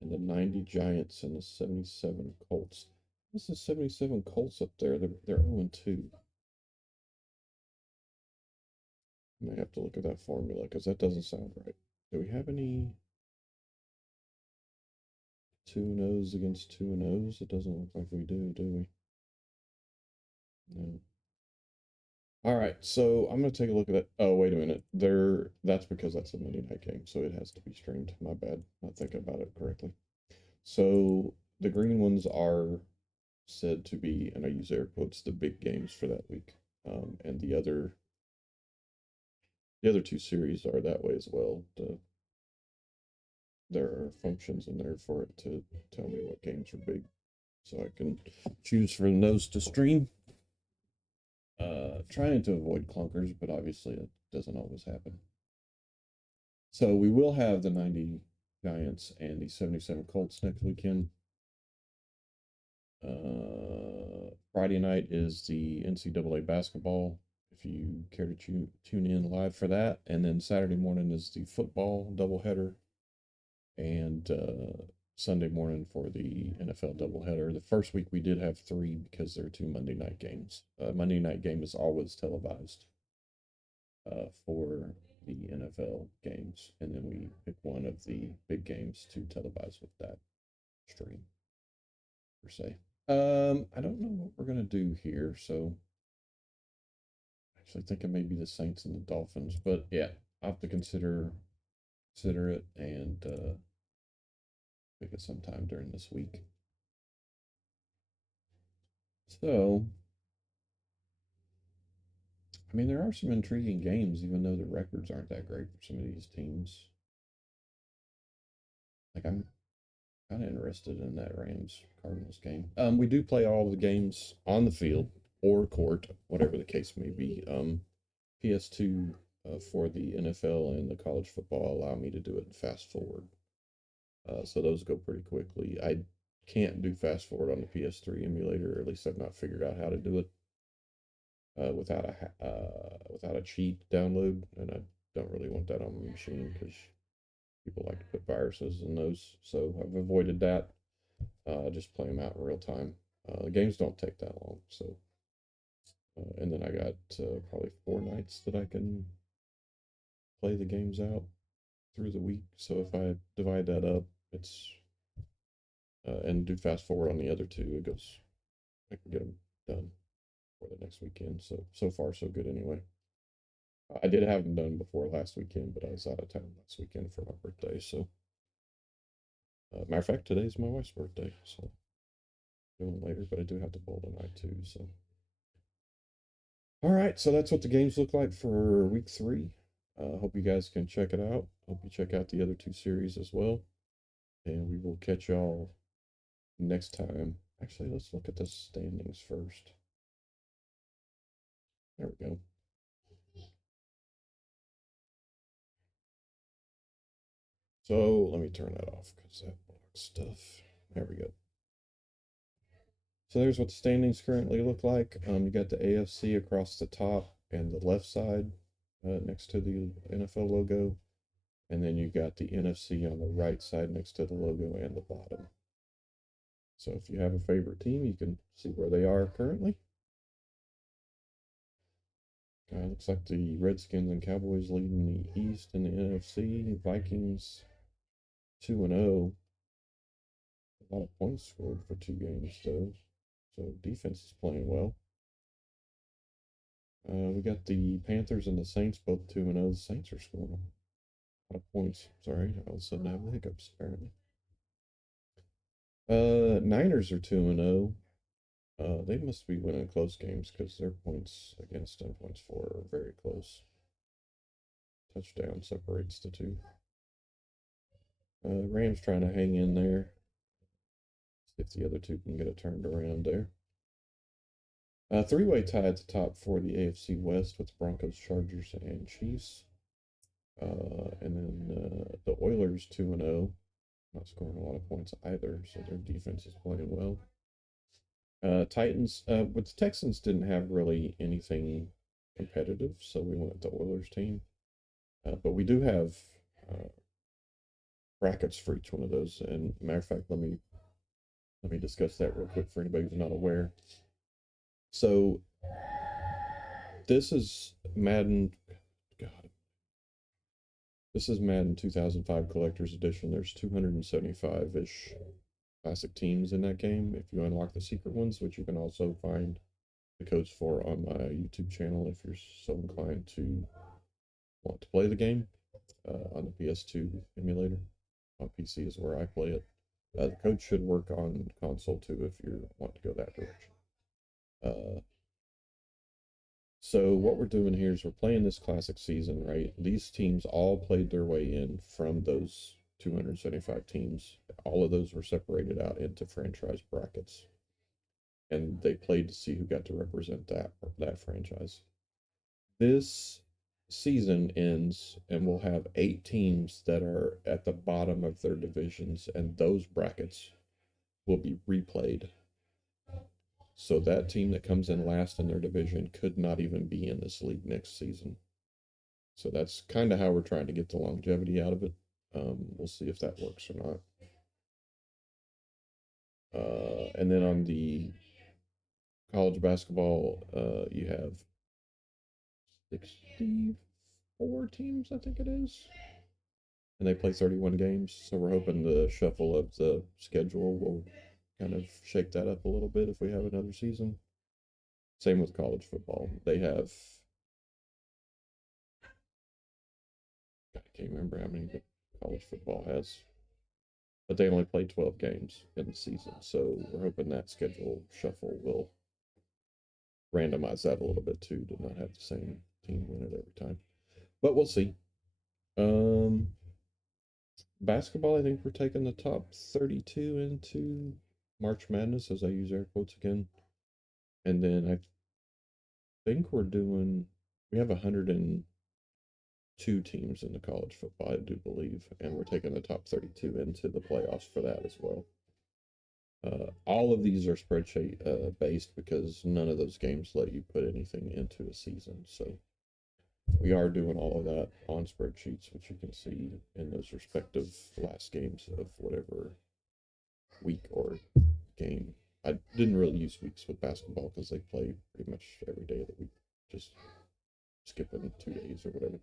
And the 90 Giants and the 77 Colts. What's the 77 Colts up there? They're 0-2. I may have to look at that formula because that doesn't sound right. Do we have any 2-0s against 2-0s? It doesn't look like we do we? No. All right, so I'm gonna take a look at that. Oh, wait a minute. That's because that's a Monday night game, so it has to be streamed. My bad. Not thinking about it correctly. So the green ones are said to be, and I use air quotes, the big games for that week. And the other 2 series are that way as well. There are functions in there for it to tell me what games are big, so I can choose from those to stream. Trying to avoid clunkers, but obviously it doesn't always happen. So we will have the 90 Giants and the 77 Colts next weekend. Friday night is the NCAA basketball, if you care to tune in live for that. And then Saturday morning is the football doubleheader. And Sunday morning for the NFL doubleheader. The first week we did have 3 because there are 2 Monday night games. Monday night game is always televised for the NFL games, and then we pick one of the big games to televise with that stream per se. I don't know what we're gonna do here, so actually thinking maybe the Saints and the Dolphins, but yeah, I'll have to consider it and pick it sometime during this week. So, I mean, there are some intriguing games, even though the records aren't that great for some of these teams. Like, I'm kind of interested in that Rams Cardinals game. We do play all the games on the field or court, whatever the case may be. PS2 for the NFL and the college football allow me to do it in fast forward. So those go pretty quickly. I can't do fast forward on the PS3 emulator, or at least I've not figured out how to do it without a cheat download, and I don't really want that on my machine because people like to put viruses in those. So I've avoided that. Just play them out in real time. The games don't take that long, so. And then I got probably 4 nights that I can play the games out through the week. So if I divide that up, it's and do fast forward on the other 2, it goes. I can get them done for the next weekend. So far so good anyway. I did have them done before last weekend, but I was out of town last weekend for my birthday. So, matter of fact, today's my wife's birthday, so doing later. But I do have to bowl tonight too. So, all right. So that's what the games look like for week 3. Hope you guys can check it out. Hope you check out the other 2 series as well. And we will catch y'all next time. Actually, let's look at the standings first. There we go. So let me turn that off because that blocks stuff. There we go. So there's what the standings currently look like. You got the AFC across the top and the left side next to the NFL logo. And then you got the NFC on the right side next to the logo and the bottom. So if you have a favorite team, you can see where they are currently. Looks like the Redskins and Cowboys leading the East and the NFC. Vikings 2-0. A lot of points scored for 2 games, though. So defense is playing well. We got the Panthers and the Saints both 2-0. The Saints are scoring a lot of points. Sorry, all of a sudden I have the hiccups, apparently. Niners are 2-0. They must be winning close games because their points against and points for are very close. Touchdown separates the two. Rams trying to hang in there. See if the other two can get it turned around there. Three-way tie at the top for the AFC West with Broncos, Chargers, and Chiefs. And then the Oilers 2-0. Not scoring a lot of points either, so their defense is playing well. Titans, but the Texans didn't have really anything competitive, so we went with the Oilers team. But we do have brackets for each one of those. And matter of fact, let me discuss that real quick for anybody who's not aware. So this is Madden. God, this is Madden 2005 Collector's Edition. There's 275-ish classic teams in that game. If you unlock the secret ones, which you can also find the codes for on my YouTube channel if you're so inclined to want to play the game on the PS2 emulator. On PC is where I play it. The code should work on console too if you want to go that direction. So what we're doing here is we're playing this classic season, right? These teams all played their way in from those 275 teams. All of those were separated out into franchise brackets. And they played to see who got to represent that franchise. This season ends and we'll have 8 teams that are at the bottom of their divisions, and those brackets will be replayed. So that team that comes in last in their division could not even be in this league next season. So that's kind of how we're trying to get the longevity out of it. We'll see if that works or not. And then on the college basketball, you have 64 teams, I think it is. And they play 31 games. So we're hoping the shuffle of the schedule will kind of shake that up a little bit if we have another season. Same with college football. They have, I can't remember how many college football has, but they only play 12 games in the season. So we're hoping that schedule shuffle will randomize that a little bit too, to not have the same team win it every time. But we'll see. Basketball, I think we're taking the top 32 into March Madness, as I use air quotes again. And then I think we have 102 teams in the college football, I do believe, and we're taking the top 32 into the playoffs for that as well. All of these are spreadsheet based because none of those games let you put anything into a season. So we are doing all of that on spreadsheets, which you can see in those respective last games of whatever week or game. I didn't really use weeks with basketball because they play pretty much every day of the week, just skipping 2 days or whatever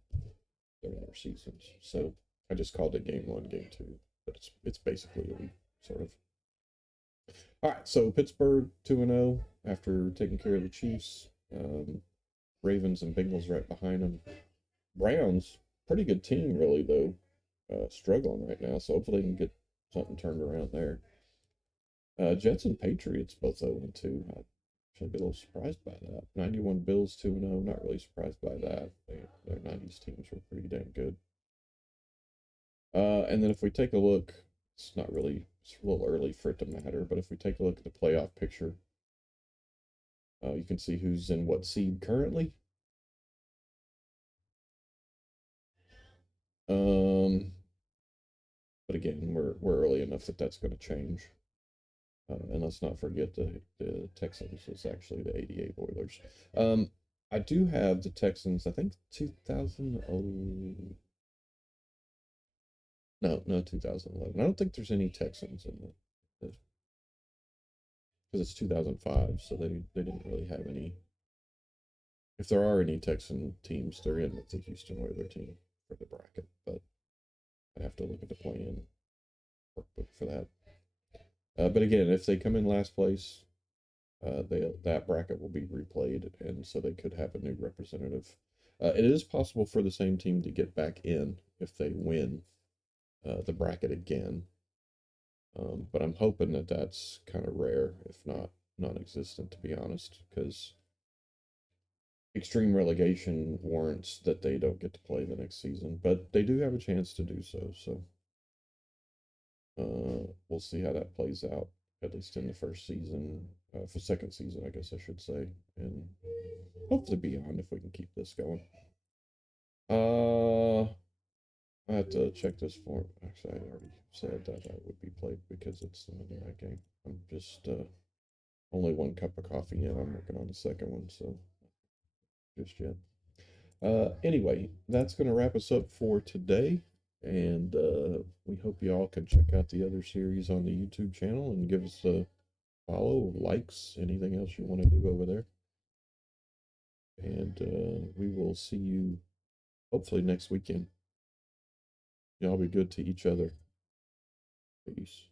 during their seasons. So I just called it game 1, game 2, but it's basically a week, sort of. All right, so Pittsburgh 2-0 after taking care of the Chiefs. Ravens and Bengals right behind them. Browns, pretty good team, really, though. Struggling right now, so hopefully they can get something turned around there. Jets and Patriots both 0-2. I'd actually be a little surprised by that. 91 Bills 2-0. Not really surprised by that. Their 90s teams were pretty damn good. And then if we take a look, it's a little early for it to matter, but if we take a look at the playoff picture, you can see who's in what seed currently. But again, we're early enough that that's going to change. And let's not forget the Texans is actually the 88 Oilers. I do have the Texans, I think 2000, No, 2011. I don't think there's any Texans in it because it's 2005, so they didn't really have any. If there are any Texan teams, they're in with the Houston Oilers team for the bracket, but I'd have to look at the plan workbook for that. But again, if they come in last place, that bracket will be replayed, and so they could have a new representative. It is possible for the same team to get back in if they win the bracket again. But I'm hoping that that's kind of rare, if not non-existent, to be honest, because extreme relegation warrants that they don't get to play the next season. But they do have a chance to do so. So we'll see how that plays out, at least in the first season, for second season, I guess I should say, and hopefully beyond if we can keep this going. I have to check this form. Actually, I already said that I would be played because it's the Monday night game. I'm just only one cup of coffee in. I'm working on the second one, so just yet. Anyway, that's going to wrap us up for today. And we hope you all can check out the other series on the YouTube channel and give us a follow, likes, anything else you want to do over there. And we will see you hopefully next weekend. Y'all be good to each other. Peace.